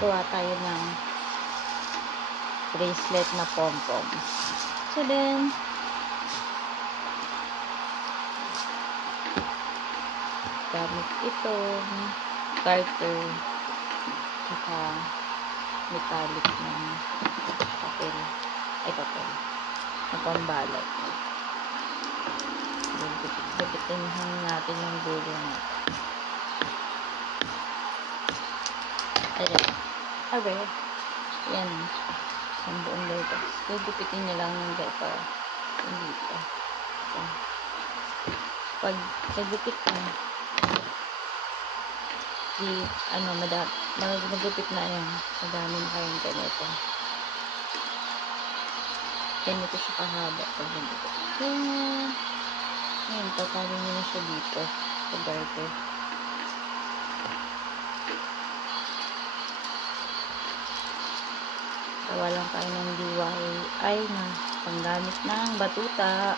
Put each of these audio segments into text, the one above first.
Gawa tayo ng bracelet na pom-pom. So then, gamit itong garter saka metallic ng papel na pambalot. Gupitin natin yung dulo natin. Ayan. Okay. Yan. Ang buong lotus. Gupitin nyo lang yung para hindi ito. So, pag nagupit mo, magupit na yan. Madami na kayong ganito. Ganito siya kahaba pag nagupit. Yan. Ngayon, tatawin nyo na siya dito sa garter. Gawa lang tayo ng DIY na panggamit ng batuta.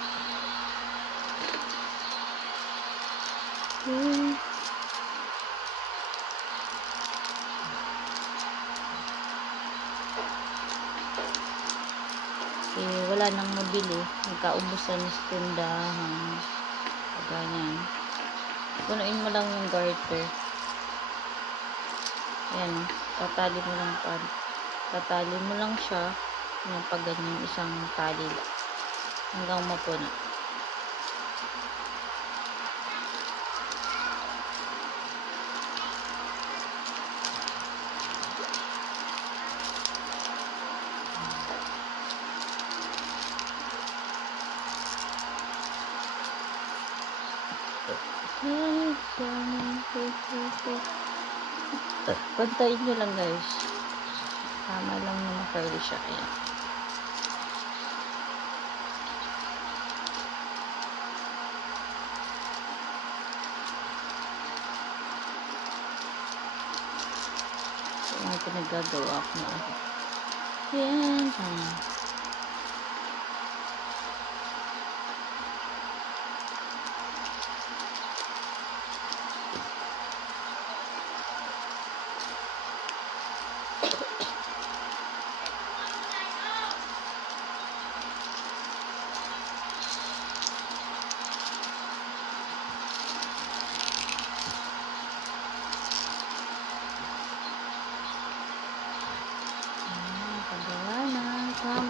Wala nang mabili, nagkaubusan sa tindahan, ganyan. Punuin mo lang yung garter. Ayan, tatali mo lang siya yung pag ganyan, isang tali hanggang mapuno. Pantayin nyo lang guys, tama lang na ma-curly siya. Ayan. So yung pinagagawa ko na ako. Yan. Pagawa na. Pam.